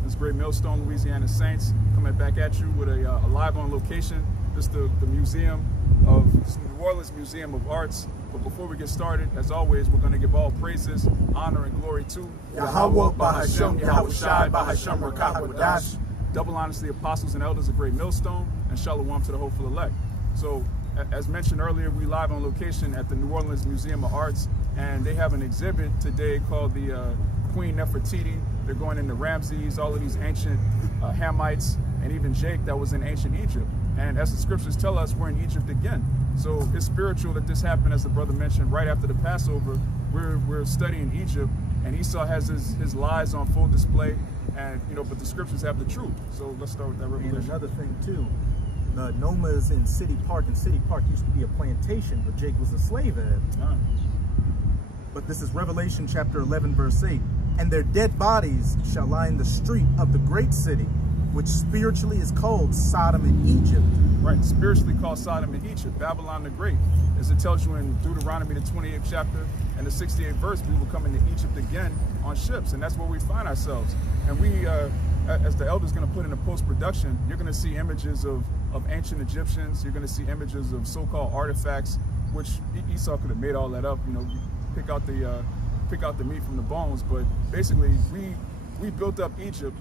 This great Millstone, Louisiana Saints, coming back at you with a live on location. This is the museum of New Orleans Museum of Arts. But before we get started, as always, we're going to give all praises, honor, and glory to Yahweh, Bahashem, Yahushai, Bahashem, Rakah, double honors to the apostles and elders of Great Millstone, and shalom to the hopeful elect. So, as mentioned earlier, we live on location at the New Orleans Museum of Arts, and they have an exhibit today called the Queen Nefertiti. They're going into Ramses, all of these ancient Hamites, and even Jake that was in ancient Egypt. And as the scriptures tell us, we're in Egypt again. So it's spiritual that this happened, as the brother mentioned, right after the Passover. We're studying Egypt, and Esau has his lies on full display, and but the scriptures have the truth. So let's start with that revelation. And another thing too, the Nomas in City Park, and City Park used to be a plantation, but Jake was a slave at. But this is Revelation chapter 11, verse 8. And their dead bodies shall lie in the street of the great city, which spiritually is called Sodom and Egypt. Right, spiritually called Sodom and Egypt, Babylon the Great. As it tells you in Deuteronomy, the 28th chapter and the 68th verse, we will come into Egypt again on ships, and that's where we find ourselves. And we, as the elder's going to put in the post-production, you're going to see images of ancient Egyptians. You're going to see images of so-called artifacts, which Esau could have made all that up. Pick out the meat from the bones. But basically, we built up Egypt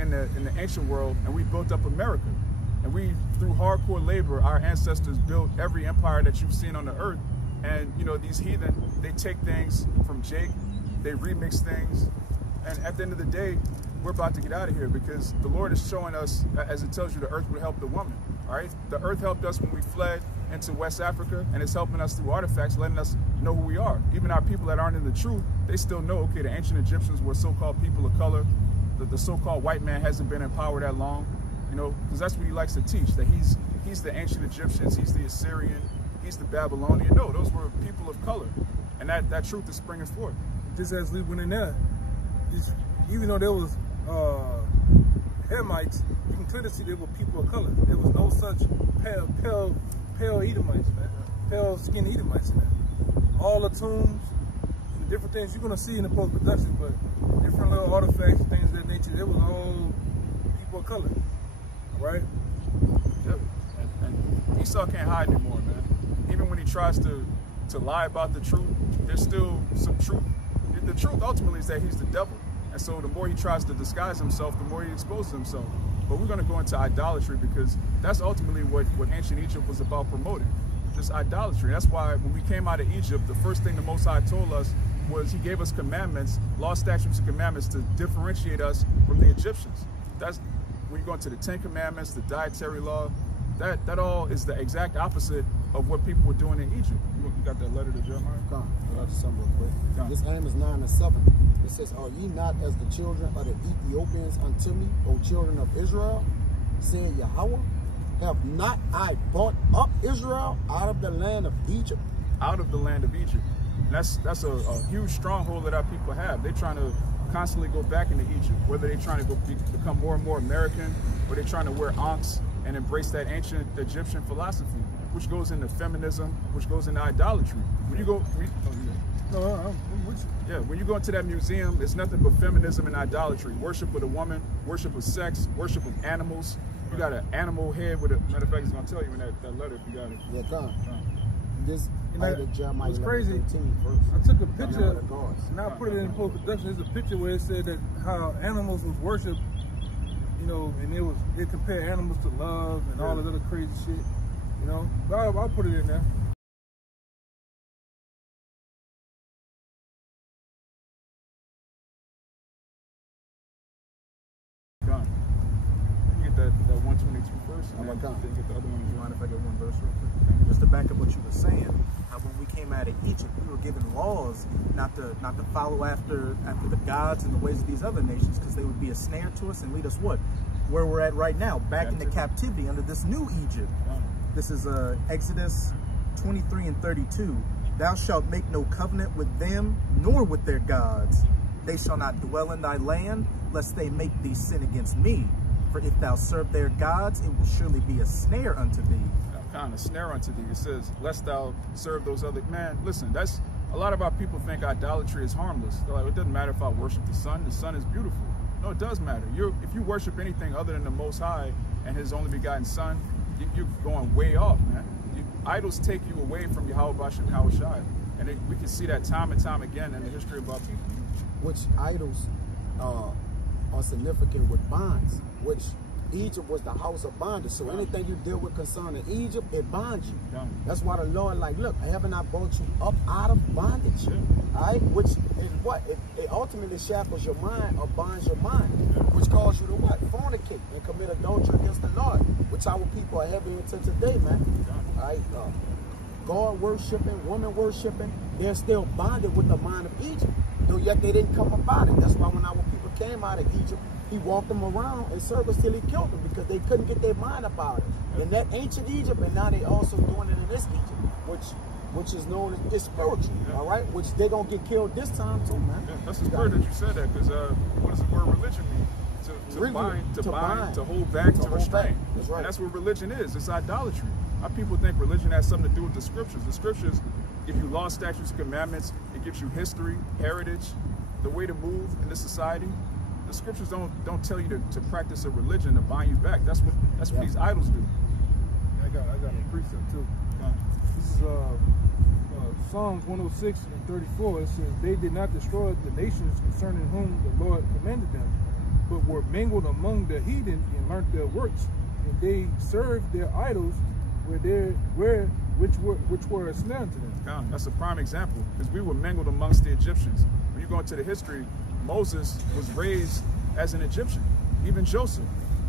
in the ancient world, and we built up America. And we, through hardcore labor, our ancestors built every empire that you've seen on the earth. And these heathen, they take things from Jake, they remix things, and at the end of the day, we're about to get out of here, because the Lord is showing us, as it tells you, the earth would help the woman. All right, the earth helped us when we fled into West Africa, and it's helping us through artifacts, letting us know who we are. Even our people that aren't in the truth, they still know, okay, the ancient Egyptians were so-called people of color. The so-called white man hasn't been in power that long, because that's what he likes to teach, that he's the ancient Egyptians, he's the Assyrian, he's the Babylonian. No, those were people of color, and that truth is springing forth. Just as we went in there, even though there was Hamites, you can clearly see they were people of color. There was no such pale Edomites, man, pale skin Edomites in there. All the tombs, the different things you're gonna see in the post-production, but different little artifacts, things of that nature, it was all people of color, right? Yep. And Esau can't hide anymore, man. Even when he tries to lie about the truth, there's still some truth. The truth ultimately is that he's the devil. And so the more he tries to disguise himself, the more he exposes himself. But we're going to go into idolatry, because that's ultimately what ancient Egypt was about promoting, just idolatry. That's why when we came out of Egypt, the first thing the Most High told us was he gave us commandments, law, statutes, and commandments to differentiate us from the Egyptians. That's when you go into the 10 Commandments, the dietary law, that all is the exact opposite of what people were doing in Egypt. You got that letter to Jeremiah? Come, I got some real quick. This Amos 9 and 7. It says, "Are ye not as the children of the Ethiopians unto me, O children of Israel? Said Yahweh, have not I brought up Israel out of the land of Egypt?" Out of the land of Egypt. And that's a huge stronghold that our people have. They're trying to constantly go back into Egypt, whether they're trying to become more and more American, or they're trying to wear ankhs and embrace that ancient Egyptian philosophy, which goes into feminism, which goes into idolatry. When you go, when you go into that museum, it's nothing but feminism and idolatry. Worship of a woman, worship of sex, worship of animals. You got an animal head with a, matter of fact, it's gonna tell you in that letter if you got it. Yeah, come. This Jeremiah what's crazy, 13 verse. I took a picture, and I put it in post-production. There's a picture where it said that how animals was worshipped, and they compare animals to love and all this other crazy shit, But I'll put it in there. Gone. You get that 122 first, and then get the other one. You mind if I get one verse real quick? Just to back up what you were saying, how when we came out of Egypt, we were given laws not to follow after the gods and the ways of these other nations, because they would be a snare to us and lead us where we're at right now, back into captivity under this new Egypt. This is Exodus 23 and 32. Thou shalt make no covenant with them, nor with their gods. They shall not dwell in thy land, lest they make thee sin against me. For if thou serve their gods, it will surely be a snare unto thee. A snare unto thee. It says, lest thou serve those other. Man, listen, that's a lot of our people think idolatry is harmless. They're like, it doesn't matter if I worship the sun is beautiful. No, it does matter. If you worship anything other than the Most High and His only begotten Son, you're going way off, man. Idols take you away from Yahweh Bashem Hawashai. And we can see that time and time again in the history of our people. Which idols are significant with bonds, which Egypt was the house of bondage. So anything you deal with concerning Egypt, it bonds you. That's why the Lord, like, look, haven't I brought you up out of bondage? All right? Which is what? It ultimately shackles your mind or binds your mind, which causes you to what? Fornicate and commit adultery against the Lord, which our people are heavy into today, man. All right? God worshiping, woman worshiping, they're still bonded with the mind of Egypt, though yet they didn't come about it. That's why when our people came out of Egypt, He walked them around in circles till He killed them, because they couldn't get their mind about it. In that ancient Egypt, and now they also doing it in this Egypt, which is known as spiritual, all right? Which they're going to get killed this time too, man. Yeah, that's the word that you said that, because what does the word religion mean? To bind, to hold back, to restrain. That's right. And that's what religion is. It's idolatry. Our people think religion has something to do with the scriptures. The scriptures give you law, statutes, commandments. It gives you history, heritage, the way to move in this society. The scriptures don't tell you to practice a religion to bind you back. That's what these idols do. I got a precept too. This is Psalms 106 and 34. It says, "They did not destroy the nations concerning whom the Lord commanded them, but were mingled among the heathen and learnt their works, and they served their idols which were a snare to them." That's a prime example, because we were mingled amongst the Egyptians. When you go into the history, Moses was raised as an Egyptian, even Joseph,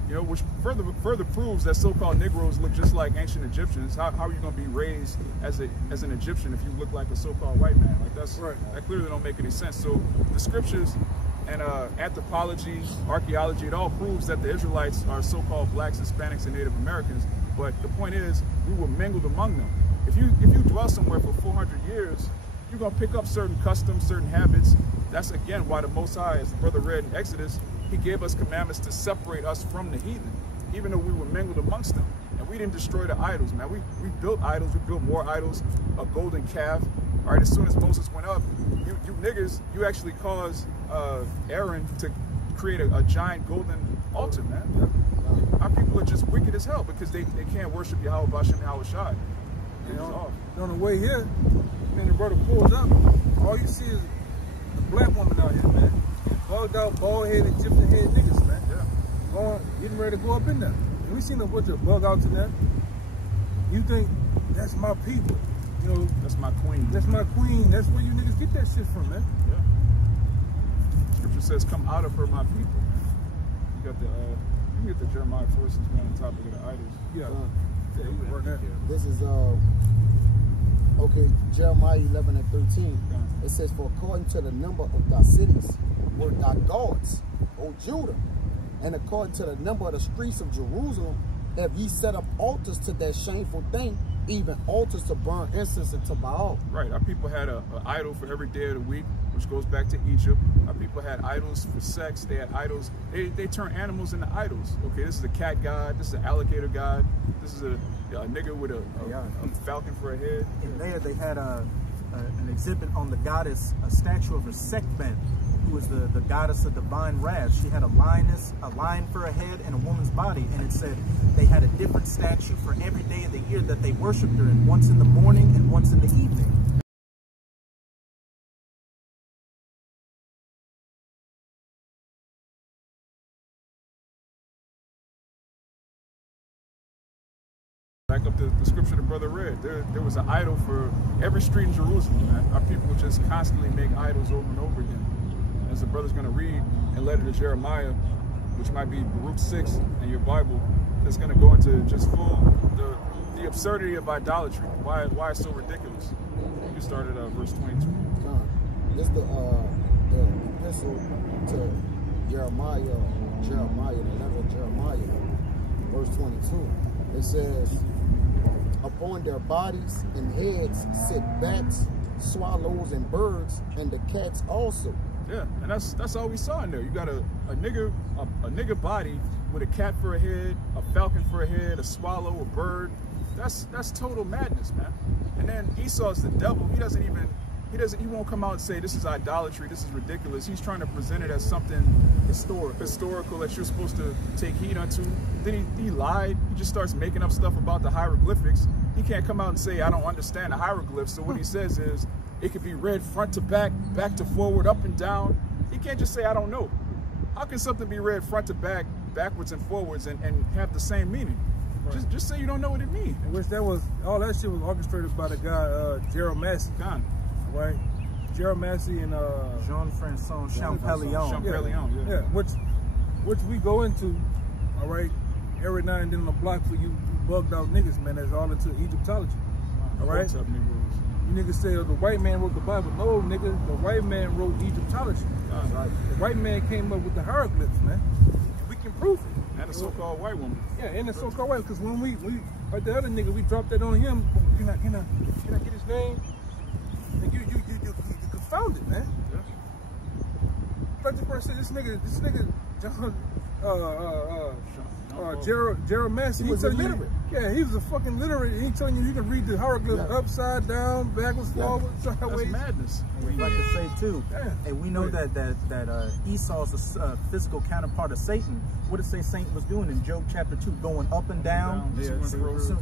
which further proves that so-called Negroes look just like ancient Egyptians. How are you going to be raised as an Egyptian if you look like a so-called white man? Like that clearly don't make any sense. So the scriptures and anthropology, archaeology, it all proves that the Israelites are so-called blacks, Hispanics, and Native Americans. But the point is, we were mingled among them. If you dwell somewhere for 400 years, you're going to pick up certain customs, certain habits. That's, again, why the Most High, as the brother read in Exodus, He gave us commandments to separate us from the heathen, even though we were mingled amongst them. And we didn't destroy the idols, man. We built idols. We built more idols, a golden calf. All right, as soon as Moses went up, you niggas, you actually caused Aaron to create a giant golden altar, man. Our people are just wicked as hell because they can't worship Yahweh Bashem Hawashai. On the way here, man, the brother pulls up. All you see is the black woman out here, man. Bugged out, bald-headed, Egyptian-head niggas, man. Yeah. Getting ready to go up in there. And we seen a bunch of bug outs in there. You think, that's my people. That's my queen. That's my queen. That's where you niggas get that shit from, man. Yeah. Scripture says, "Come out of her, my people." Man. You got you can get the Jeremiah 4 since we're on the topic of the idols. This is Jeremiah 11 and 13. It says, "For according to the number of thy cities were thy gods, O Judah, and according to the number of the streets of Jerusalem have ye set up altars to that shameful thing, even altars to burn incense and to Baal." Right. Our people had an idol for every day of the week, which goes back to Egypt. Our people had idols for sex. They had idols. They turn animals into idols. Okay, this is a cat god. This is an alligator god. This is a nigga with a falcon for a head. In there, they had an exhibit on the goddess, a statue of her Sekhmet, who was the goddess of divine wrath. She had a lion for a head and a woman's body, and it said they had a different statue for every day of the year that they worshipped her, and once in the morning and once in the evening. Back up the scripture the brother read. There was an idol for every street in Jerusalem, man. Our people would just constantly make idols over and over again. As the brother's going to read in letter to Jeremiah, which might be Baruch 6 in your Bible, that's going to go into just the absurdity of idolatry. Why it's so ridiculous. You started at verse 22. This is the epistle to Jeremiah, the letter of Jeremiah, verse 22. It says, "Upon their bodies and heads sit bats, swallows, and birds, and the cats also." Yeah, and that's all we saw in there. You got a nigger body with a cat for a head, a falcon for a head, a swallow, a bird. That's total madness, man. And then Esau's the devil. He doesn't even He won't come out and say this is idolatry, this is ridiculous. He's trying to present it as something historical that you're supposed to take heed unto. Then he lied. He just starts making up stuff about the hieroglyphics. He can't come out and say, I don't understand the hieroglyphs. So what he says is, it could be read front to back, back to forward, up and down. He can't just say, I don't know. How can something be read front to back, backwards and forwards, and have the same meaning? Right. Just say you don't know what it means. In which all that shit was orchestrated by the guy, Gerald Massey. Right? Gerald Massey and Jean-Francois Champollion. Yeah. Which we go into, all right, every now and then on the block for you bugged out niggas, man, that's all into Egyptology. All right? What's up, Negroes? You niggas say, oh, the white man wrote the Bible. No, nigga, the white man wrote Egyptology. Right. The white man came up with the hieroglyphs, man. And we can prove it. And the so-called white woman. Yeah, and the so-called white, because when we like the other nigga, we dropped that on him. Can I get his name? And you confounded, man. Yeah. Like this person said, this nigga, Gerald Massey, he was illiterate. Yeah, he was a fucking literate. He telling you can read the hieroglyphs upside down, backwards, forward, sideways. That's madness. And we like to say too, and we know that Esau's a physical counterpart of Satan. What did Satan was doing in Job chapter 2? Going up and down,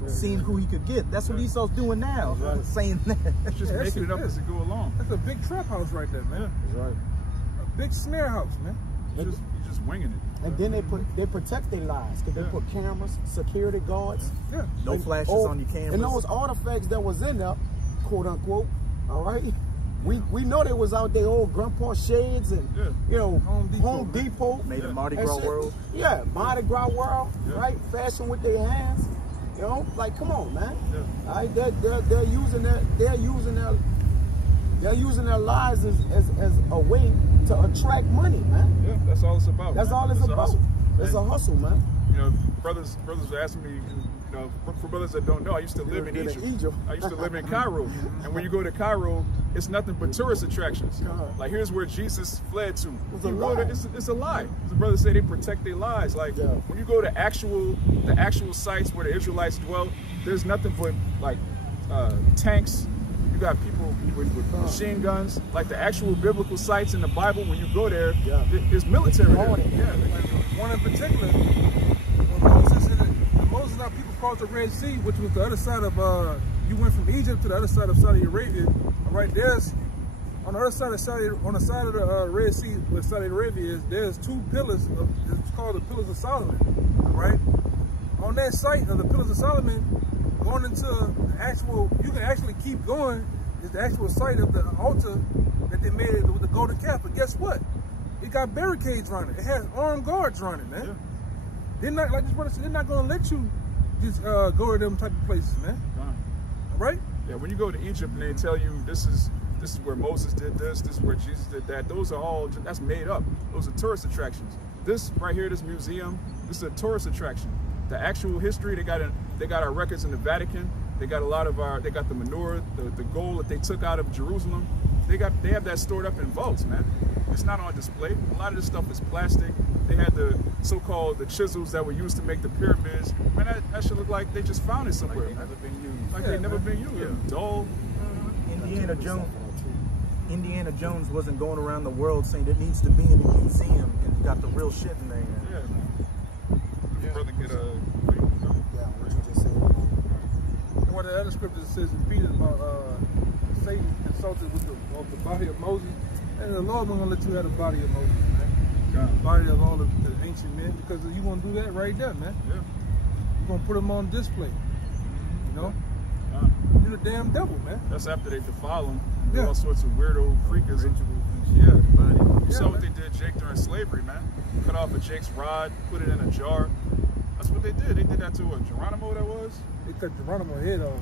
seeing who he could get. That's what Esau's doing now, saying that. It's just making it up as it go along. That's a big trap house right there, man. That's right. A big snare house, man. You're just winging it. And then they protect their lives because they put cameras, security guards. Yeah. No flashes on your cameras. And those artifacts that was in there, quote unquote, all right? We know they was out there, old grandpa shades and, you know, Home Depot. Made a Mardi Gras world. Yeah, Mardi Gras world, right? Fashion with their hands. You know, like, come on, man. All right, they're using their lives as a way to attract money, man. Yeah, that's all it's about. That's all it's about. It's a hustle, man. You know, brothers were asking me, you know, for brothers that don't know, I used to live in Egypt. I used to live in Cairo. And when you go to Cairo, it's nothing but tourist attractions. Like, here's where Jesus fled to. It's a lie. The brothers say they protect their lives. Like, when you go to the actual sites where the Israelites dwell, there's nothing but, like, tanks. You got people with machine guns. Like, the actual biblical sites in the Bible, when you go there, there's military there. One in particular, when Moses and our people crossed the Red Sea, which was the other side of, you went from Egypt to the other side of Saudi Arabia. All right, there's, on the other side of on the side of the Red Sea, where Saudi Arabia is, there's two pillars, it's called the Pillars of Solomon, all right? On that site of the Pillars of Solomon, going into the actual, you can actually keep going, is the actual site of the altar that they made with the golden calf. But guess what? It got barricades around it. It has armed guards around it, man. They're not, like this brother said, they're not gonna let you just go to them type of places, man. Right? Yeah, when you go to Egypt and they tell you this is where Moses did this is where Jesus did that, those are all, that's made up. Those are tourist attractions. This right here, this museum, this is a tourist attraction. The actual history, they got our records in the Vatican. They got a lot of they got the menorah, the gold that they took out of Jerusalem. They have that stored up in vaults, man. It's not on display. A lot of this stuff is plastic. They had the so-called the chisels that were used to make the pyramids. Man, that should look like they just found it somewhere. Like they've never been used. Like they've never been used. Yeah. Dull. Indiana Jones wasn't going around the world saying it needs to be in the museum and got the real shit in there. Yeah, man. Brother get one of the other scriptures says repeated about Satan consulted with the body of Moses, and the Lord wasn't gonna let you have the body of Moses, man. The body of all the ancient men, because you gonna do that right there, man. Yeah. You're gonna put them on display. You know? You're the damn devil, man. That's after they defile them. All sorts of weirdo freakers. You saw what they did Jake during slavery, man. Cut off a Jake's rod, put it in a jar. That's what they did. They did that to Geronimo, that was? They cut Geronimo head off.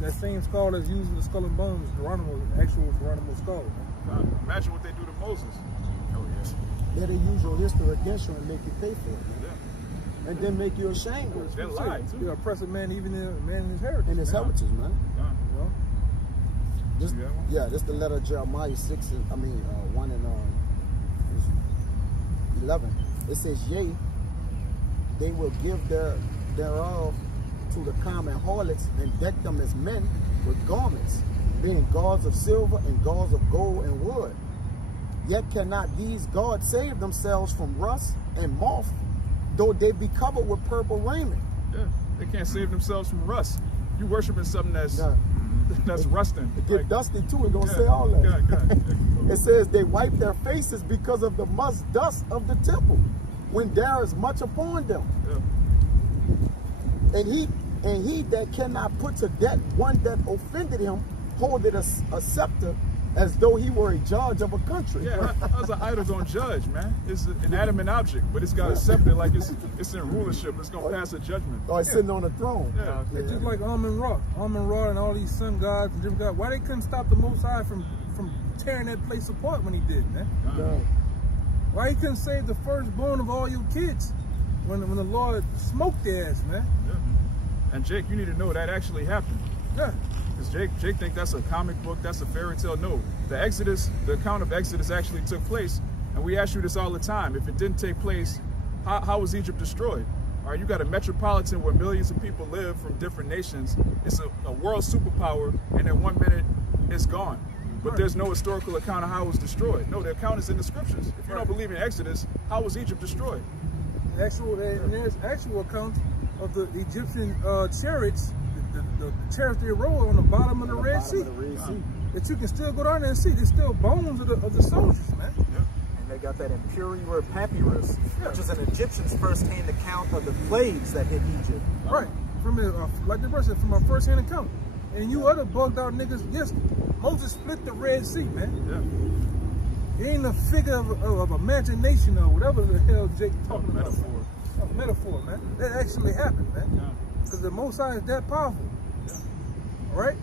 That same skull that's used in the Skull and Bones, Geronimo, actual Geronimo skull. Man. Imagine what they do to Moses. Oh, yeah. Let they use your history against you and make you pay for it, man. Yeah. And then make you ashamed of it. They lie, too. You're oppressive man, even in man in his heritage. In his heritage, man. You know? This the letter of Jeremiah 6, 1 and 11. It says, yea, they will give thereof to the common harlots and deck them as men with garments being gods of silver and gods of gold and wood. Yet cannot these gods save themselves from rust and moth, though they be covered with purple raiment. Yeah, they can't save themselves from rust. You worshiping something that's rusting. It get dusty too. We're gonna say all that. It says they wipe their faces because of the musk dust of the temple, when there is much upon them. Yeah. And he that cannot put to death one that offended him, holdeth a scepter, as though he were a judge of a country. Yeah, how's an idol gonna judge, man? It's an inanimate object, but it's got a scepter, like it's in rulership. It's gonna pass a judgment. Or it's sitting on a throne. Yeah. It's just like Amun-Ra and all these sun gods and different gods. Why they couldn't stop the Most High from tearing that place apart when he did, man? Why he couldn't save the firstborn of all your kids when the Lord smoked their ass, man? Yeah. And Jake, you need to know that actually happened. Yeah. Because Jake think that's a comic book, that's a fairy tale. No, the account of Exodus actually took place. And we ask you this all the time. If it didn't take place, how was Egypt destroyed? All right, you got a metropolitan where millions of people live from different nations. It's a world superpower, and in 1 minute, it's gone. But there's no historical account of how it was destroyed. No, the account is in the scriptures. If you don't believe in Exodus, how was Egypt destroyed? And there's actual accounts of the Egyptian chariots, the chariots they rode on the bottom of the Red Sea. That you can still go down there and see. There's still bones of the soldiers, man. Yeah. And they got that Imperial Papyrus, which is an Egyptian's first-hand account of the plagues that hit Egypt. Right. From like the verse said, from our first-hand account. And you other bugged out niggas, yes, Moses split the Red Sea, man. Yeah. It ain't a figure of imagination or whatever the hell Jake talking about. Metaphor. A metaphor, man. That actually happened, man. Because the Most High is that powerful. All right?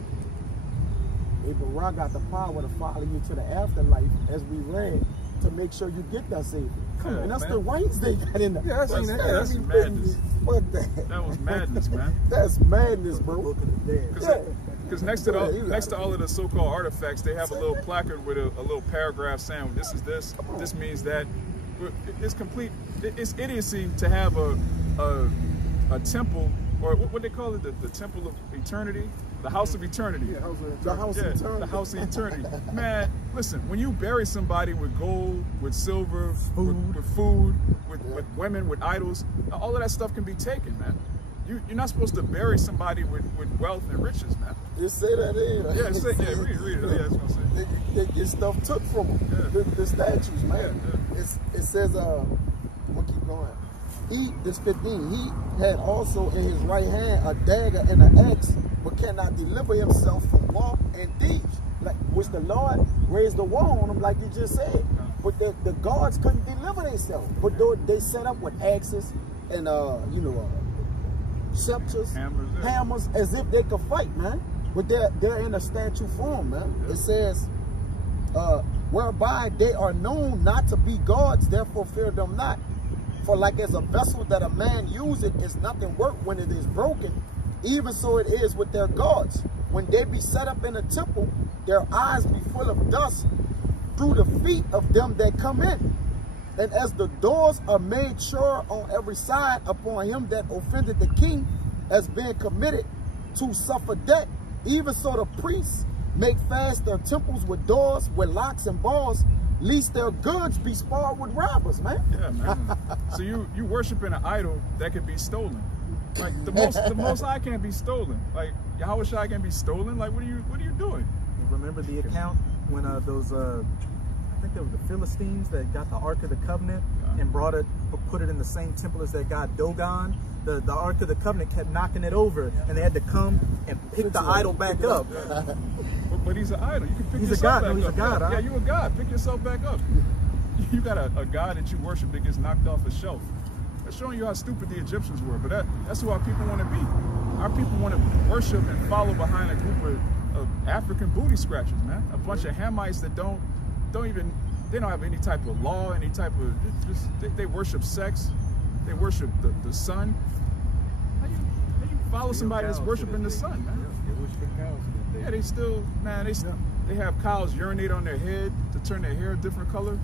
Abraham got the power to follow you to the afterlife, as we read, to make sure you get that Savior. Come on, and that's man. the whites they got in there. Yeah, I seen that. That's madness. What the? That was madness, man. That's madness, bro. Look at the dead. Because next to all of the so-called artifacts, they have a little placard with a little paragraph saying, this is this, this means that. It's complete, it's idiocy to have a temple, or what they call it, the temple of eternity, the house of eternity. Yeah, The house of eternity. The house of eternity. Man, listen, when you bury somebody with gold, with silver, with food, with women, with idols, all of that stuff can be taken, man. You're not supposed to bury somebody with wealth and riches, man. Just say that in. Read it. Yeah, that's what I'm saying. They get stuff took from them. Yeah. The statues, man. Yeah. It says, we'll keep going. This 15, he had also in his right hand a dagger and an axe, but cannot deliver himself from war and deeds, like which the Lord raised the war on him, like you just said. But the gods couldn't deliver themselves. But though they set up with axes and scepters, hammers, as if they could fight, man. But they're in a statue form, man. Yeah. It says, whereby they are known not to be gods, therefore fear them not. For like as a vessel that a man useth is nothing worth when it is broken, even so it is with their gods. When they be set up in a temple, their eyes be full of dust through the feet of them that come in. And as the doors are made sure on every side upon him that offended the king, as being committed to suffer debt, even so the priests make fast their temples with doors, with locks and bars, lest their goods be spoiled with robbers, man. Yeah, man. So you worshiping an idol that can be stolen. Like the most High can't be stolen. Like Yahweh Shai can't be stolen. Like what are you doing? You remember the account when those I think they were the Philistines that got the Ark of the Covenant and put it in the same temple as their god Dogon. The Ark of the Covenant kept knocking it over, and they had to come and pick the idol back up. But he's an idol. You can pick he's yourself a god. back No, he's up. a god. Yeah, you're a god. Pick yourself back up. You got a god that you worship that gets knocked off the shelf. That's showing you how stupid the Egyptians were. But that's who our people want to be. Our people want to worship and follow behind a group of African booty scratchers, man. A bunch of Hamites that don't have any type of law, any type of they worship sex. They worship the sun. How you follow somebody that's worshiping the sun, man? Yeah, they still, man, they have cows urinate on their head to turn their hair a different color.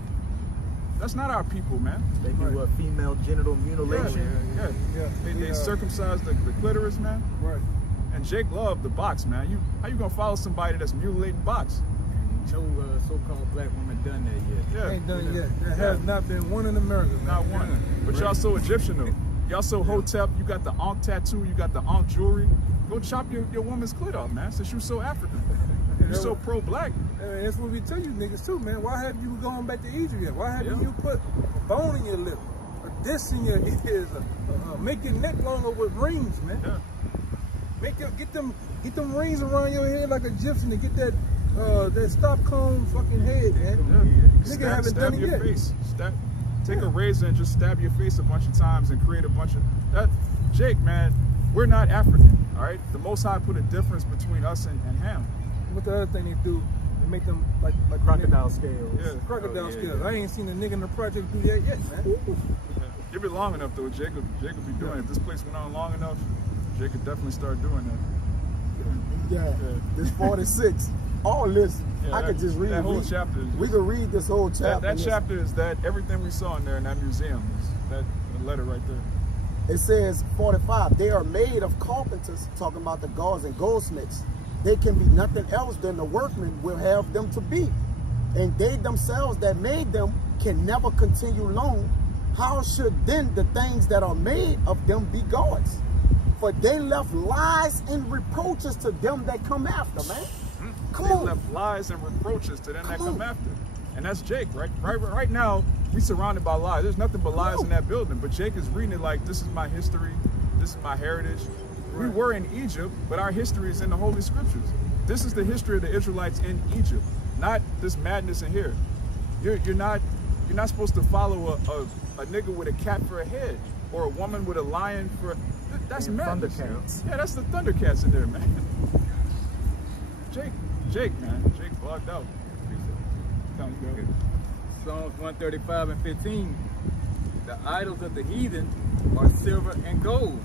That's not our people, man. They do female genital mutilation. Yeah. They circumcise the clitoris, man. Right. And Jake loved the box, man. How you gonna follow somebody that's mutilating box? No so-called black woman done that yet. Yeah. Ain't done yet. There has not been one in America. Not one. But y'all so Egyptian though. Y'all so Hotep. You got the Ankh tattoo. You got the Ankh jewelry. Go chop your woman's clit off, man. Since you so African. You're so pro-black. And that's what we tell you niggas too, man. Why haven't you gone back to Egypt yet? Why haven't you put a bone in your lip, a disc in your ears, make your neck longer with rings, man? Yeah. Get them rings around your head like a Egyptian to get that stop cone fucking head, man. Yeah. Nigga haven't done it yet. Face. Take a razor and just stab your face a bunch of times and create a bunch of that. Jake, man, we're not African, all right? The Most High put a difference between us and Ham. What the other thing they do, they make them like Crocodile scales. Yeah. crocodile scales. I ain't seen a nigga in the project do that yet, man. Give it long enough though, Jake will be doing it. If this place went on long enough, Jake could definitely start doing that. Yeah, this 46. All this, Yeah, I could just read. That whole chapter. We could read this whole chapter. That chapter is that everything we saw in there in that museum. Is that letter right there. It says 45. They are made of carpenters, talking about the guards and goldsmiths. They can be nothing else than the workmen will have them to be. And they themselves that made them can never continue long. How should then the things that are made of them be gods? For they left lies and reproaches to them that come after, man. They left lies and reproaches to them that come after. And that's Jake, right? Right now, we surrounded by lies. There's nothing but lies in that building. But Jake is reading it like, this is my history. This is my heritage. We were in Egypt, but our history is in the Holy Scriptures. This is the history of the Israelites in Egypt, not this madness in here. You're not supposed to follow a nigga with a cat for a head or a woman with a lion for. That's madness. Thundercats. Yeah, that's the Thundercats in there, man. Jake, man, Jake bugged out. Psalms 135 and 15. The idols of the heathen are silver and gold,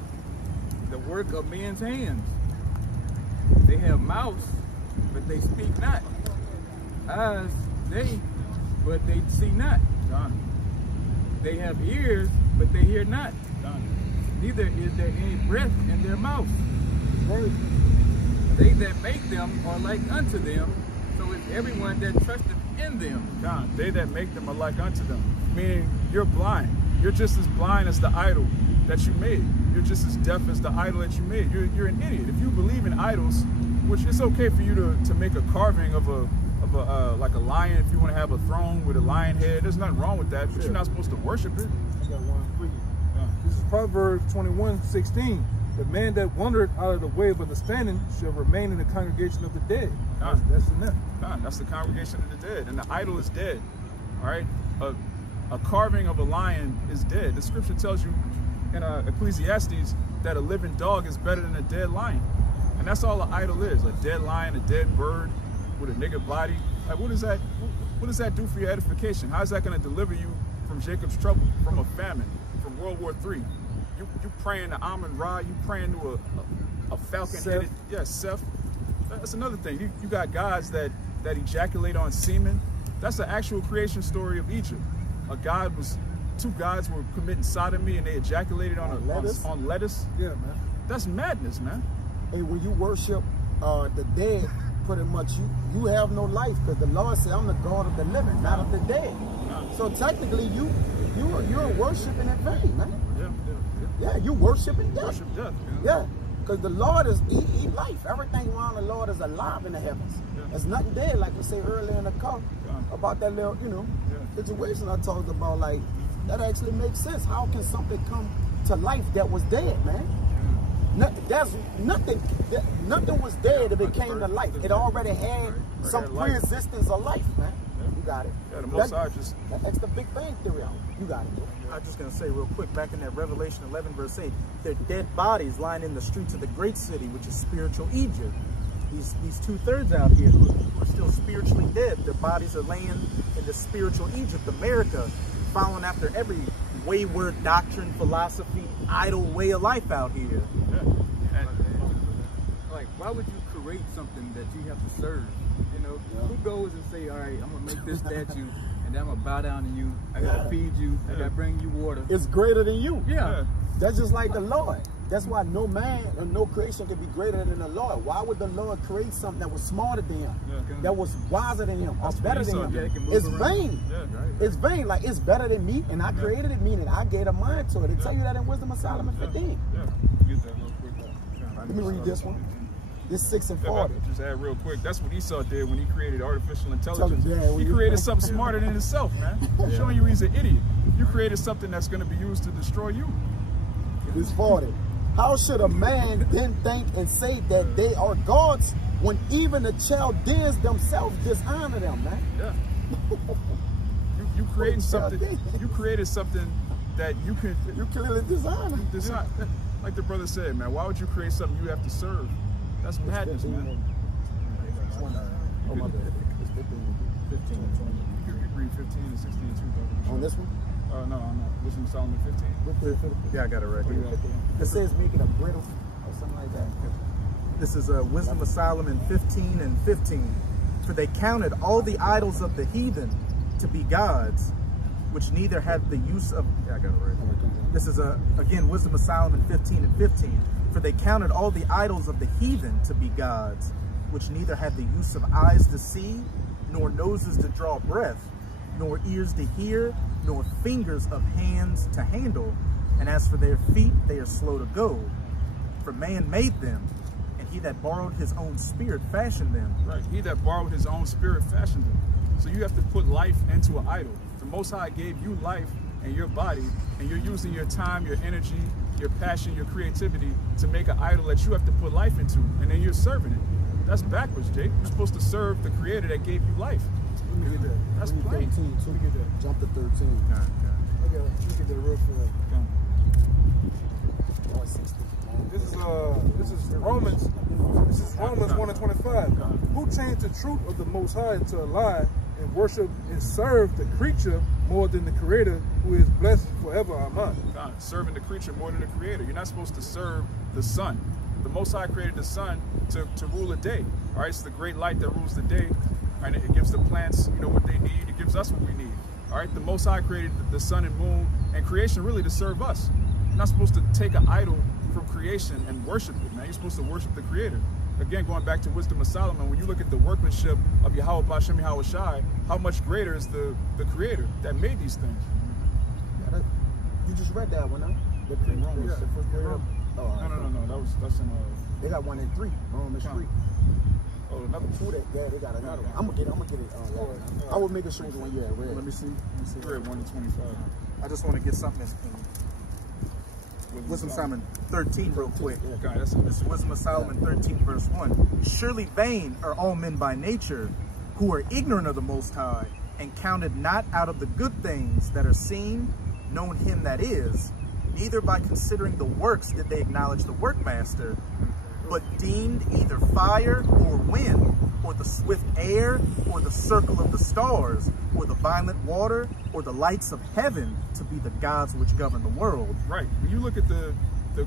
the work of men's hands. They have mouths, but they speak not. Eyes, but they see not. Done. They have ears, but they hear not. Done. Neither is there any breath in their mouth. They that make them are like unto them, so is everyone that trusteth in them. God, they that make them are like unto them. Meaning, you're blind. You're just as blind as the idol that you made. You're just as deaf as the idol that you made. You're an idiot. If you believe in idols, which it's okay for you to make a carving of like a lion, if you want to have a throne with a lion head, there's nothing wrong with that, but you're not supposed to worship it. I got one for you. This is Proverbs 21:16. The man that wandered out of the way of understanding shall remain in the congregation of the dead. That's enough. That's the congregation of the dead, and the idol is dead. All right, a carving of a lion is dead. The scripture tells you in Ecclesiastes that a living dog is better than a dead lion, and that's all an idol is: a dead lion, a dead bird with a nigger body. Like, what does that do for your edification? How is that going to deliver you from Jacob's trouble, from a famine, from World War III? You praying to Amun-Ra, you praying to a falcon-headed, Seth. That's another thing. You got gods that ejaculate on semen. That's the actual creation story of Egypt. Two gods were committing sodomy and they ejaculated on lettuce. Yeah, man. That's madness, man. And when you worship the dead, pretty much you have no life, because the Lord said, I'm the God of the living, not of the dead. So technically you're worshiping in vain, man. Yeah, you worshiping death. Worship death. Yeah, because the Lord is he life. Everything around the Lord is alive in the heavens. There's nothing dead, like we say earlier in the call about that little, situation I talked about. Like, that actually makes sense. How can something come to life that was dead, man? Nothing was dead if it came to life. It already had some pre-existence of life, man. You got it. Yeah, the Most High that's the Big Bang Theory. You got it. I'm just going to say real quick, back in that Revelation 11 verse 8, their dead bodies lying in the streets of the great city, which is spiritual Egypt. These 2/3 out here who are still spiritually dead, their bodies are laying in the spiritual Egypt, America, following after every wayward doctrine, philosophy, idle way of life out here. Like, why would you create something that you have to serve? Who goes and say, all right, I'm going to make this statue, and then I'm going to bow down to you, I got to feed you, I got to bring you water. It's greater than you. Yeah. That's just like the Lord. That's why no man or no creation can be greater than the Lord. Why would the Lord create something that was smarter than him, that was wiser than him, or better than him? It's vain. It's vain. Like, it's better than me, and I created it, meaning I gave a mind to it. They tell you that in Wisdom of Solomon 15. Get that real quick. Let me read this one. This 6 and 40. Just add real quick. That's what Esau did when he created artificial intelligence. Yeah, he created something smarter than himself, man. I'm showing you he's an idiot. You created something that's going to be used to destroy you. This 40. How should a man then think and say that they are gods when even the Chaldeans themselves dishonor them, man? Yeah. you created something. You created something that you could. You clearly dishonor. Like the brother said, man. Why would you create something you have to serve? That's madness, man. Oh, my bad. It's 15 and 20. You read 15 and 16 and 2, brother. On this one? No. Wisdom of Solomon 15. Yeah, I got it right here. It says make it a brittle or something like that. This is Wisdom of Solomon 15 and 15. For they counted all the idols of the heathen to be gods, which neither had the use of... Yeah, I got it right. This is, again, Wisdom of Solomon 15 and 15. For they counted all the idols of the heathen to be gods, which neither had the use of eyes to see, nor noses to draw breath, nor ears to hear, nor fingers of hands to handle. And as for their feet, they are slow to go. For man made them, and he that borrowed his own spirit fashioned them. Right, he that borrowed his own spirit fashioned them. So you have to put life into an idol. The Most High gave you life and your body, and you're using your time, your energy, your passion, your creativity to make an idol that you have to put life into, and then you're serving it. That's backwards, Jake. You're supposed to serve the Creator that gave you life. That's plain. 13, too. Jump to 13. Okay, let me get that real quick. This is Romans. This is Romans 1 and 25. Who changed the truth of the Most High into a lie and worship and serve the creature more than the Creator, who is blessed forever? Amen. God, serving the creature more than the Creator. You're not supposed to serve the sun. The Most High created the sun to rule the day. All right, it's the great light that rules the day, and it gives the plants, what they need. It gives us what we need. All right, the Most High created the sun and moon and creation really to serve us. You're not supposed to take an idol from creation and worship it, man. You're supposed to worship the Creator. Again, going back to Wisdom of Solomon, when you look at the workmanship of Yahweh Bashem Yahweh Shai, how much greater is the Creator that made these things? Yeah, you just read that one, huh? In Romans. No. That's in they got 1 and 3. Romans 3. Oh, another two that they got another one. I'm gonna get it. I will make a sure when you at red. Let me see. Read 1 to 25. I just want to get something that's Wisdom of Solomon 13 real quick. God, this is Wisdom of Solomon 13 verse 1. Surely vain are all men by nature, who are ignorant of the Most High, and counted not out of the good things that are seen, known him that is, neither by considering the works did they acknowledge the workmaster, but deemed either fire or wind, or the swift air, or the circle of the stars, or the violent water, or the lights of heaven to be the gods which govern the world. Right. When you look at the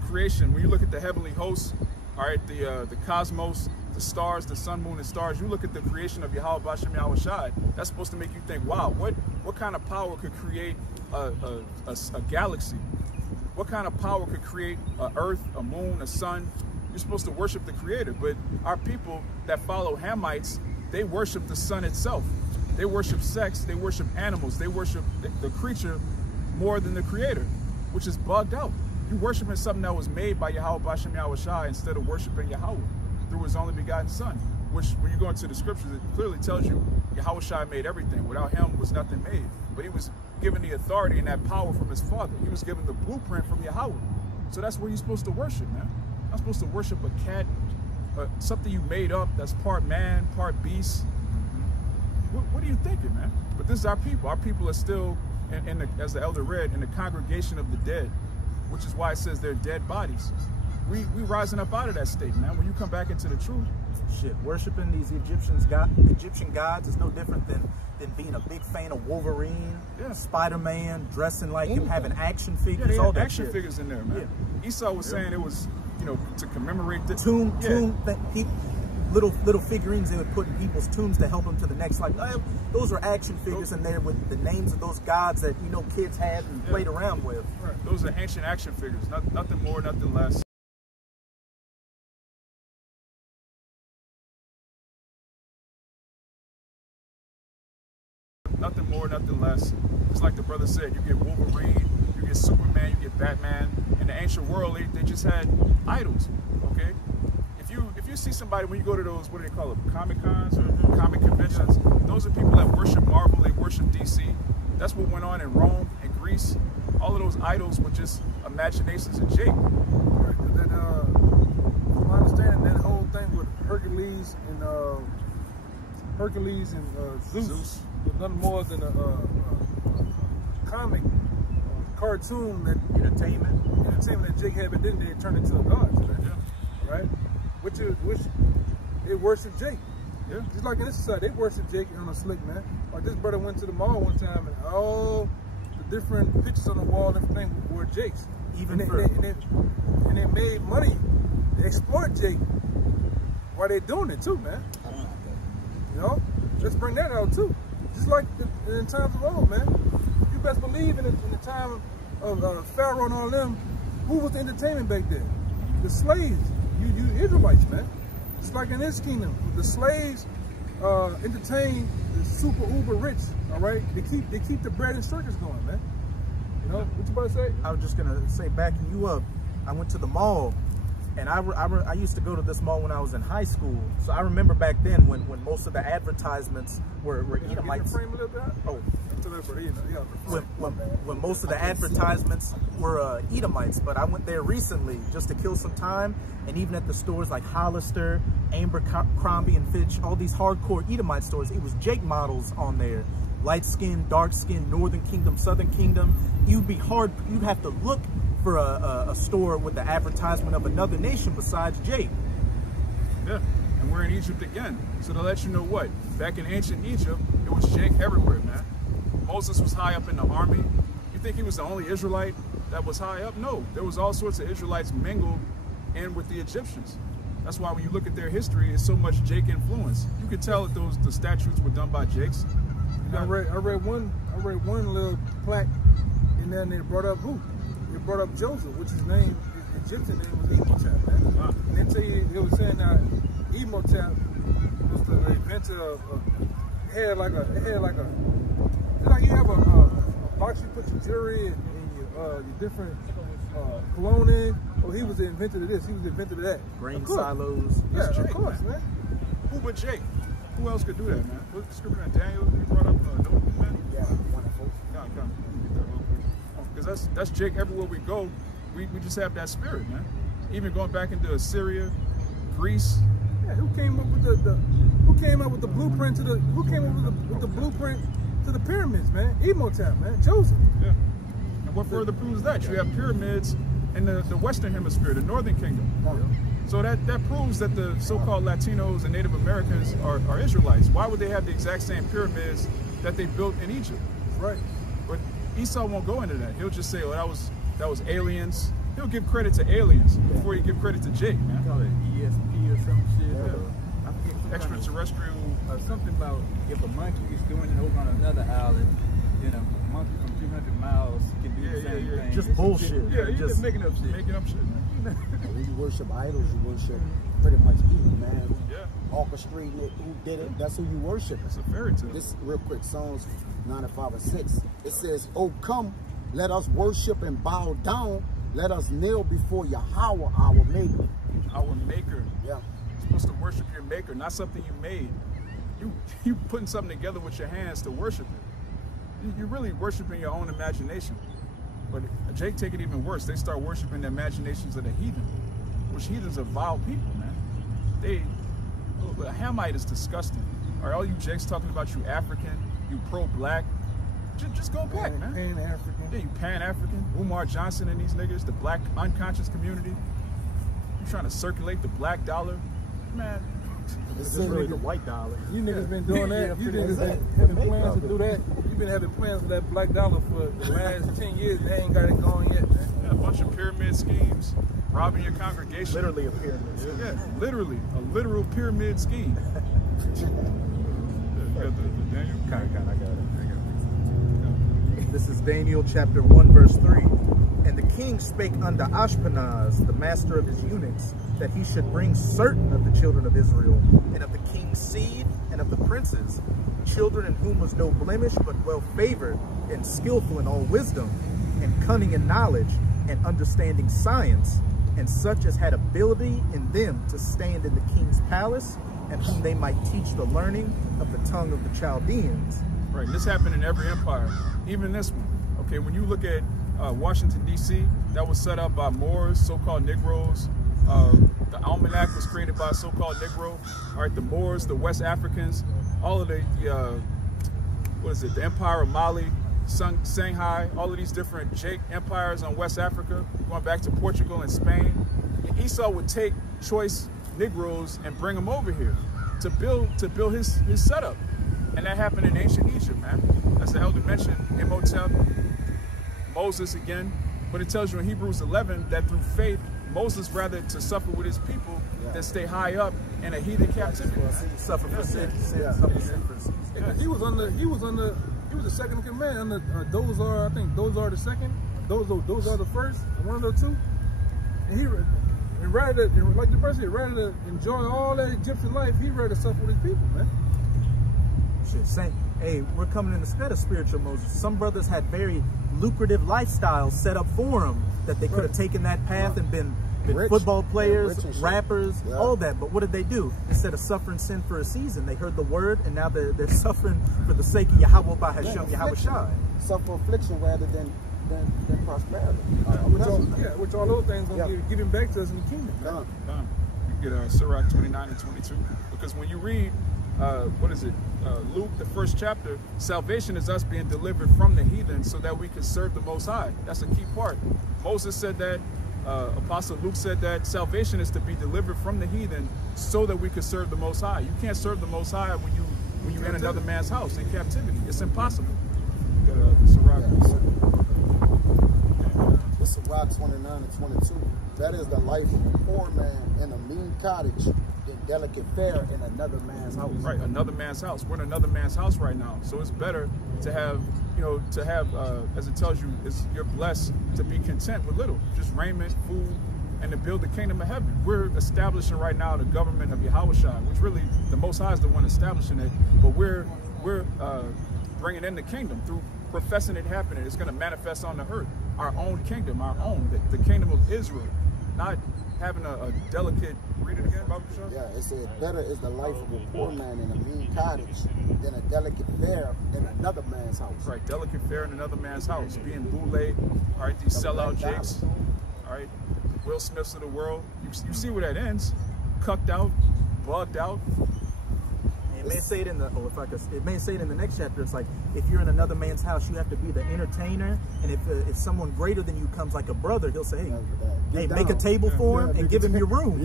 creation, when you look at the heavenly hosts, all right, the cosmos, the stars, the sun, moon, and stars, you look at the creation of Yahweh Bashem Yahweh Shai, that's supposed to make you think, wow, what kind of power could create a galaxy? What kind of power could create an earth, a moon, a sun? You're supposed to worship the Creator, but our people that follow Hamites, they worship the sun itself. They worship sex, they worship animals, they worship the creature more than the Creator, which is bugged out. You're worshiping something that was made by Yahweh Bashem Yahweh Shai instead of worshiping Yahweh through his only begotten Son, which when you go into the scriptures, it clearly tells you Yahweh Shai made everything. Without him was nothing made. But he was given the authority and that power from his Father. He was given the blueprint from Yahweh. So that's where you're supposed to worship, man. You're not supposed to worship a cat, something you made up that's part man, part beast. What are you thinking, man? But this is our people. Our people are still, as the elder read, in the congregation of the dead, which is why it says they're dead bodies. We rising up out of that state, man. When you come back into the truth. Shit, worshiping these Egyptian gods is no different than being a big fan of Wolverine, Spider-Man, dressing like him, having action figures, all that action shit. Figures in there, man. Yeah. Esau was saying it was, to commemorate the little figurines they would put in people's tombs to help them to the next life. Those are action figures in there with the names of those gods that kids had and played around with. Right. Those are ancient action figures, nothing more, nothing less. Nothing more, nothing less. Just like the brother said, you get Wolverine, you get Superman, you get Batman. In the ancient world, they just had idols, okay? If you see somebody, when you go to those, what do they call them, Comic-Cons or comic conventions, those are people that worship Marvel, they worship DC. That's what went on in Rome and Greece. All of those idols were just imaginations of Jake. Then, from my understanding, that whole thing with Hercules and Zeus was nothing more than a comic cartoon that entertainment that Jake had, but then they turned into a god, right? Which they worship Jake. Yeah. Just like in this society, they worship Jake on a slick, man. Like this brother went to the mall one time and all the different pictures on the wall and everything were Jake's. Even and they made money to exploit Jake while they're doing it too, man. You know? Let's bring that out too. Just like in times of old, man. You best believe in the time of Pharaoh and all them, who was the entertainment back then? The slaves. You Israelites, man. Just like in this kingdom, the slaves entertain the super uber rich. All right, they keep the bread and circus going, man. You know what you about to say? I was just gonna say, backing you up, I went to the mall, and I used to go to this mall when I was in high school. So I remember back then when most of the advertisements were Edomites. Frame a little bit? Oh. When when most of the advertisements were Edomites, but I went there recently just to kill some time, and even at the stores like Hollister, Abercrombie and Fitch, all these hardcore Edomite stores, it was Jake models on there. Light skin, dark skin, Northern Kingdom, Southern Kingdom. You'd have to look for a store with the advertisement of another nation besides Jake. Yeah, and we're in Egypt again. So to let you know what, back in ancient Egypt, it was Jake everywhere, man. Moses was high up in the army. You think he was the only Israelite that was high up? No, there was all sorts of Israelites mingled in with the Egyptians. That's why when you look at their history, it's so much Jake influence. You could tell that the statues were done by Jakes. I read one little plaque, and then they brought up who? They brought up Joseph, which his Egyptian name was Imhotep, man. Wow. And then tell you, it was saying that Imhotep was the inventor of like you have a box you put your jewelry and your different cologne in. Oh, he was the inventor of this. He was the inventor of that. Grain silos. Yeah, Jake, of course, man. Who but Jake? Who else could do that, man? What scripture in Daniel you brought up? Man? Yeah, wonderful. Because that's Jake everywhere we go. We just have that spirit, man. Even going back into Assyria, Greece. Yeah, who came up with the blueprint to the blueprint to the pyramids, man? Imhotep, man. Joseph. Yeah. And what further proves that? You have pyramids in the Western Hemisphere, the Northern Kingdom. Yeah. So that proves that the so-called Latinos and Native Americans are Israelites. Why would they have the exact same pyramids that they built in Egypt? Right. But Esau won't go into that. He'll just say, "Oh, that was aliens." He'll give credit to aliens before he give credit to Jake, man. Call it ESP or some shit. Yeah. I forget Extraterrestrial. Something about if a monkey is doing it over on another island, then a monkey from 200 miles can do the same thing. Just bullshit. Yeah, you're just making up shit. Making up shit, man. When you worship idols, you worship pretty much evil, man. Yeah. Orchestrating it, who did it, that's who you worship. It's a fairy tale. This real quick, Psalms 95:6. It says, "Oh, come, let us worship and bow down. Let us kneel before Yahweh, our Maker." Our Maker. Yeah. You're supposed to worship your Maker, not something you made. You putting something together with your hands to worship it. You're really worshiping your own imagination. But Jake take it even worse. They start worshiping the imaginations of the heathen, which heathens are vile people, man. A Hamite is disgusting. Are all you Jakes talking about you African, you pro-black? Just go back, man. Pan-African. Yeah, you Pan-African. Umar Johnson and these niggas, the black unconscious community. You trying to circulate the black dollar? Man. This is really the white dollar. You niggas been doing that. You niggas been having plans to do that. You've been having plans for that black dollar for the last 10 years. They ain't got it going yet, man. Yeah, a bunch of pyramid schemes, robbing your congregation. Literally a pyramid. Yeah, literally. A literal pyramid scheme. You got the Daniel? I got it. This is Daniel chapter 1, verse 3. And the king spake unto Ashpenaz, the master of his eunuchs, that he should bring certain of the children of Israel, and of the king's seed, and of the princes, children in whom was no blemish, but well favored and skillful in all wisdom, and cunning in knowledge, and understanding science, and such as had ability in them to stand in the king's palace, and whom they might teach the learning of the tongue of the Chaldeans. Right, this happened in every empire, even this one. Okay, when you look at Washington, D.C., that was set up by Moors, so-called Negroes. The Almanac was created by a so-called Negro. All right, the Moors, the West Africans, all of the Empire of Mali, Shanghai, all of these different Jake empires on West Africa, going back to Portugal and Spain. And Esau would take choice Negroes and bring them over here to build his setup. And that happened in ancient Egypt, man. As the elder mentioned, Imhotep, Moses again. But it tells you in Hebrews 11 that through faith, Moses rather to suffer with his people than stay high up in a heathen captivity. Suffer for sin. He was the second in command under Dozar. I think Dozar the second. Dozar the first. One of those two. And rather than, like the person, rather than enjoy all that Egyptian life, he rather suffer with his people, man. Shit, saying, hey, we're coming in the spirit of spiritual Moses. Some brothers had very lucrative lifestyles set up for them that they could have taken that path and been rich, football players, rappers, all that. But what did they do? Instead of suffering sin for a season, they heard the word, and now they're suffering for the sake of Yahweh by Hashem, Yahweh Shai. Suffer affliction rather than prosperity. Which all those things going to be given back to us in the kingdom. You get Sirach 29 and 22. Because when you read, Luke, the first chapter, salvation is us being delivered from the heathen so that we can serve the Most High. That's a key part. Moses said that, Apostle Luke said that salvation is to be delivered from the heathen so that we can serve the Most High. You can't serve the Most High when you're in another man's house in captivity. It's impossible. Sirach 29 and 22. That is the life of a poor man in a mean cottage, in delicate fare in another man's house. Right, another man's house. We're in another man's house right now. So it's better to have, as it tells you, you're blessed to be content with little. Just raiment, food, and to build the kingdom of heaven. We're establishing right now the government of Yahushua, which really, the Most High is the one establishing it, but we're bringing in the kingdom through professing it happening. It's going to manifest on the earth. Our own kingdom, the kingdom of Israel. Not having a delicate, read it again, Baba Shah? Yeah, it says, better is the life of a poor man in a mean cottage than a delicate fare in another man's house. Right, delicate fare in another man's house. Being boule, all right, these sellout Jakes, all right, Will Smiths of the world. You see where that ends. Cucked out, bugged out. It may say it in the next chapter. It's like, if you're in another man's house, you have to be the entertainer, and if someone greater than you comes like a brother, he'll say, hey, make a table for him and give him your room.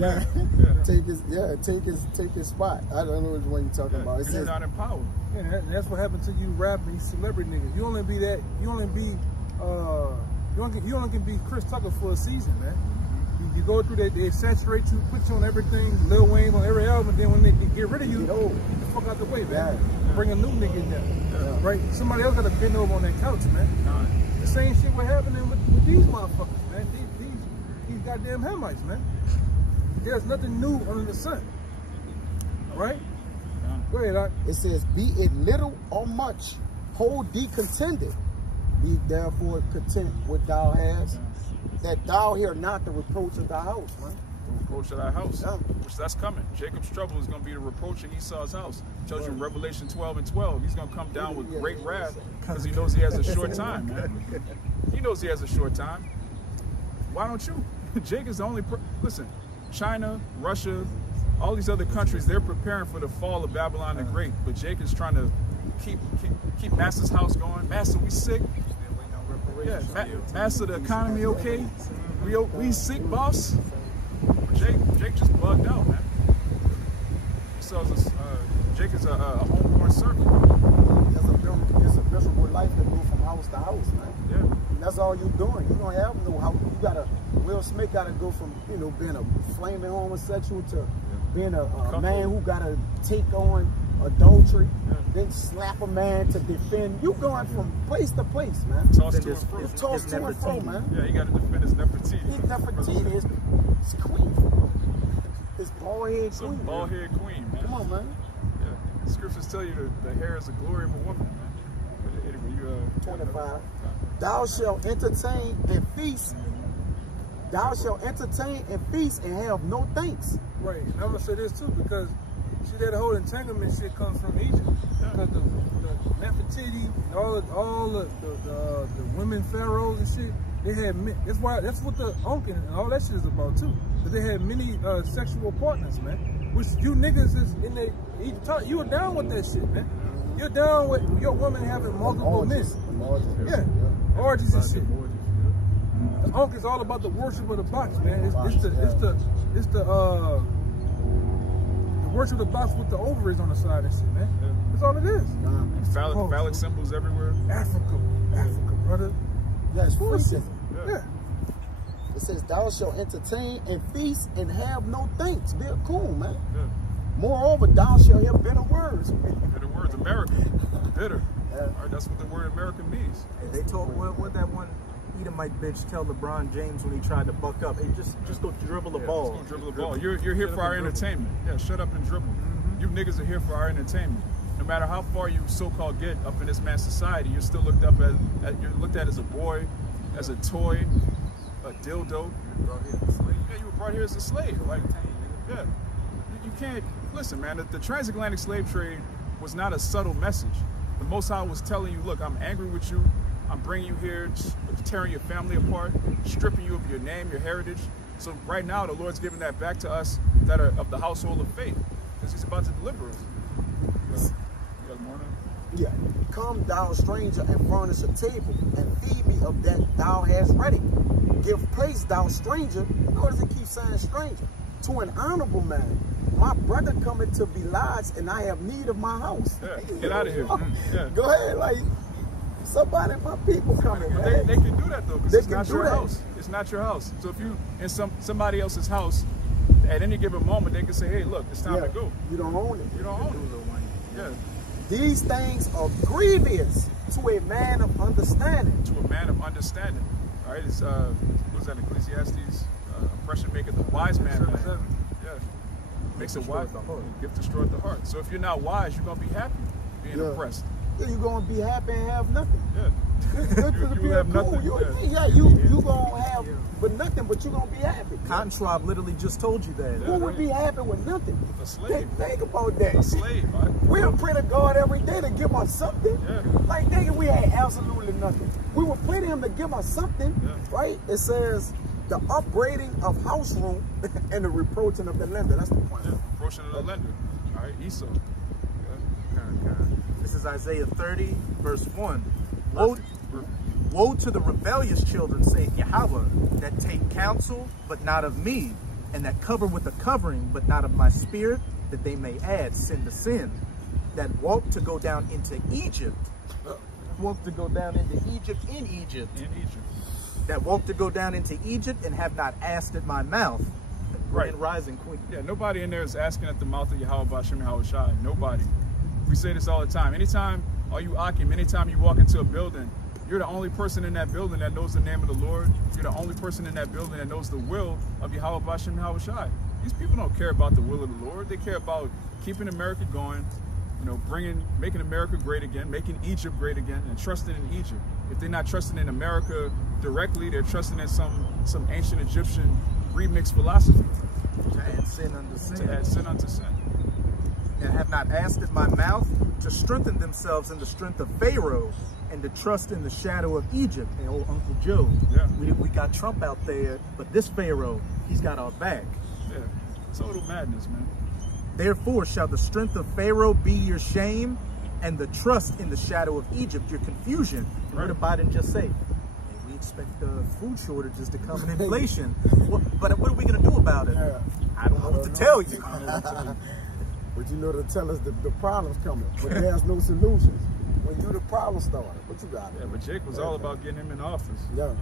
Take his spot. I don't know which one you're talking about. You're not empowered. Yeah, that's what happened to you rapping, celebrity niggas. You only can be Chris Tucker for a season, man. You go through that, they saturate you, put you on everything, Lil Wayne on every album, and then when they get rid of you, get the fuck out the way, man. Bring a new nigga in there. Right? Somebody else got to bend over on that couch, man. The same shit was happening with these motherfuckers, man. These goddamn Hamites, man. There's nothing new under the sun. Alright? Go ahead, Doc. It says, be it little or much, hold thee contented. Be therefore content with thou hast, that thou hear not the reproach of thy house, man. The reproach of thy house, which that's coming. Jacob's trouble is going to be the reproach in Esau's house. It tells you in Revelation 12 and 12, he's going to come down with great wrath because he knows he has a short time, man. He knows he has a short time. Why don't you? Jake is the only listen, China, Russia, all these other countries, they're preparing for the fall of Babylon the Great, but Jake is trying to keep Master's house going. Master, we sick. Yeah, Master, the economy okay? We sick, boss? Jake just bugged out, man. So Jake is a homeborn servant. It's a miserable life to go from house to house, man. Yeah. And that's all you're doing. You don't have no house. Will Smith gotta go from, being a flaming homosexual to being a man who gotta take on adultery, then slap a man to defend. You going from place to place, man. Tossed to and fro. It's tossed to and fro, man. Yeah, he got to defend his Nefertiti. His Nefertiti, his queen. His bald-head queen. Bald-head queen, man. Come on, man. Yeah. Scriptures tell you the hair is the glory of a woman, man. But anyway, you 25. Thou shalt entertain and feast. Thou shalt entertain and feast and have no thanks. Right, and I'm gonna say this too, because see that whole entanglement shit comes from Egypt. Because the Nefertiti and all the women pharaohs and shit, they had that's what the Ankh and all that shit is about too. But they had many sexual partners, man. Which you niggas is in the you were down with that shit, man. You're down with your woman having multiple men. Yeah, orgies and shit. The Ankh is all about the worship of the box, man. It's the worship of the box with the ovaries on the side and shit, man. That's all it is. Phallic symbols everywhere. Africa, brother. Yeah, it's freaking. Yeah. It says, thou shalt entertain and feast and have no thanks. Be cool, man. Yeah. Moreover, thou shalt hear bitter words. Bitter words, America. Bitter. Yeah. All right, that's what the word America means. Hey, they told what that one Edomite bitch tell LeBron James when he tried to buck up. Hey, just go dribble the ball. Just go dribble the ball. You're here for our entertainment. Yeah, shut up and dribble. You niggas are here for our entertainment. No matter how far you so-called get up in this man's society, you're still looked up you're looked at as a boy, as a toy, a dildo. Yeah, you were brought here as a slave. Like, yeah, you can't listen, man. The transatlantic slave trade was not a subtle message. The Most High was telling you, look, I'm angry with you. I'm bringing you here, tearing your family apart, stripping you of your name, your heritage. So right now, the Lord's giving that back to us that are of the household of faith, because He's about to deliver us. You guys more now? Yeah. Come, thou stranger, and furnish a table, and feed me of that thou hast ready. Give place, thou stranger. Notice it keeps saying stranger. To an honorable man. My brother coming to be lodged, and I have need of my house. Yeah, get out of here. Yeah. Go ahead, like, somebody, my people coming, man. They can do that though, because They it's can not do your that. house. It's not your house. So if you in somebody else's house, at any given moment, they can say, hey, look, it's time to go. You don't own it. You don't own it. Yeah. These things are grievous to a man of understanding. To a man of understanding. All right, it's what is that, Ecclesiastes? Oppression maketh a wise man mad. Yeah. Makes a wise gift destroyeth the heart. So if you're not wise, you're gonna be happy being oppressed. Yeah, you're gonna be happy and have nothing. Yeah. You have nothing. You gonna have but nothing, but you're gonna be happy. Cotton Swab literally just told you that. Who would be happy with nothing? A slave. Think about that. A slave. We'll pray to God every day to give us something. Yeah. Like, nigga, we had absolutely nothing. We would pray to Him to give us something, right? It says the upbraiding of house room and the reproaching of the lender. That's the point. Yeah. Reproaching of the lender. All right, Esau. This is Isaiah 30, verse 1. Woe to the rebellious children, saith Yahweh, that take counsel, but not of me, and that cover with a covering, but not of my spirit, that they may add sin to sin, that walk to go down into Egypt, in Egypt, that walk to go down into Egypt and have not asked at my mouth. Grand rising queen. Yeah, nobody in there is asking at the mouth of Yahweh Bashem Yahweh Shai. Nobody. We say this all the time. Anytime, all you Akim, anytime you walk into a building, you're the only person in that building that knows the name of the Lord. You're the only person in that building that knows the will of Yahweh Bashem Yahweh Shai. These people don't care about the will of the Lord. They care about keeping America going, you know, making America great again, making Egypt great again, and trusting in Egypt. If they're not trusting in America directly, they're trusting in some ancient Egyptian remixed philosophy. To add sin unto sin. To add sin unto sin. And have not asked at my mouth to strengthen themselves in the strength of Pharaoh and to trust in the shadow of Egypt. And old Uncle Joe, we got Trump out there, but this Pharaoh, he's got our back. Yeah, total madness, man. Therefore shall the strength of Pharaoh be your shame, and the trust in the shadow of Egypt your confusion. And what did Biden just say? Hey, we expect food shortages to come and inflation. But what are we going to do about it? I don't know what to tell you. But you know to tell us the problem's coming, but there's no solutions. When you the problem started, what you got? Yeah, but Jake was all about getting him in office. Yeah.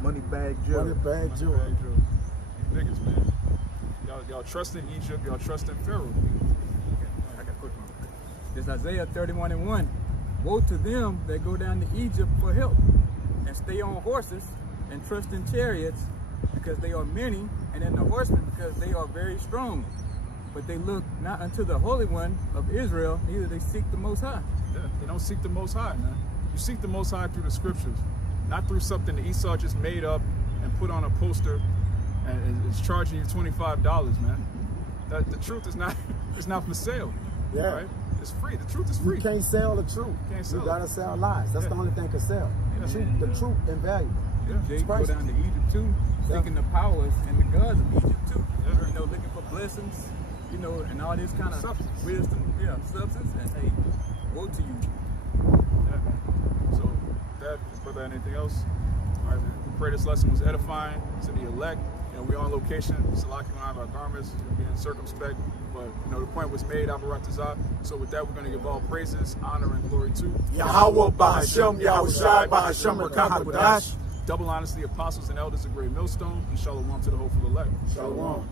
Money bag Joe. Money bag Joe. You niggas, man. Y'all trust in Egypt, y'all trust in Pharaoh. I got a quick one. This Isaiah 31:1. Woe to them that go down to Egypt for help, and stay on horses, and trust in chariots, because they are many, and in the horsemen, because they are very strong. but they look not unto the Holy One of Israel, neither they seek the Most High. Yeah, they don't seek the Most High, man. You seek the Most High through the scriptures, not through something that Esau just made up and put on a poster and is charging you $25, man. The truth is not it's not for sale. Yeah. Right? It's free. The truth is free. You can't sell the truth. You gotta sell lies. That's the only thing can sell. The truth invaluable. Yeah. Jacob go down to Egypt too, seeking the powers and the gods of Egypt too. You know, looking for blessings, you know, and all this kind of wisdom, substance. And hey, woe to you. Yeah. So, that, brother, anything else? All right, man. We pray this lesson was edifying to the elect. You know, we're on location. Salaki don't have our garments, being circumspect. But, you know, the point was made, Abaratazah. So with that, we're going to give all praises, honor, and glory to Yahweh Ba'Hashem, Yahushai Ba'Hashem, Rakah. Double honors to the apostles and elders of Great Millstone, and shalom to the hopeful elect. Shalom.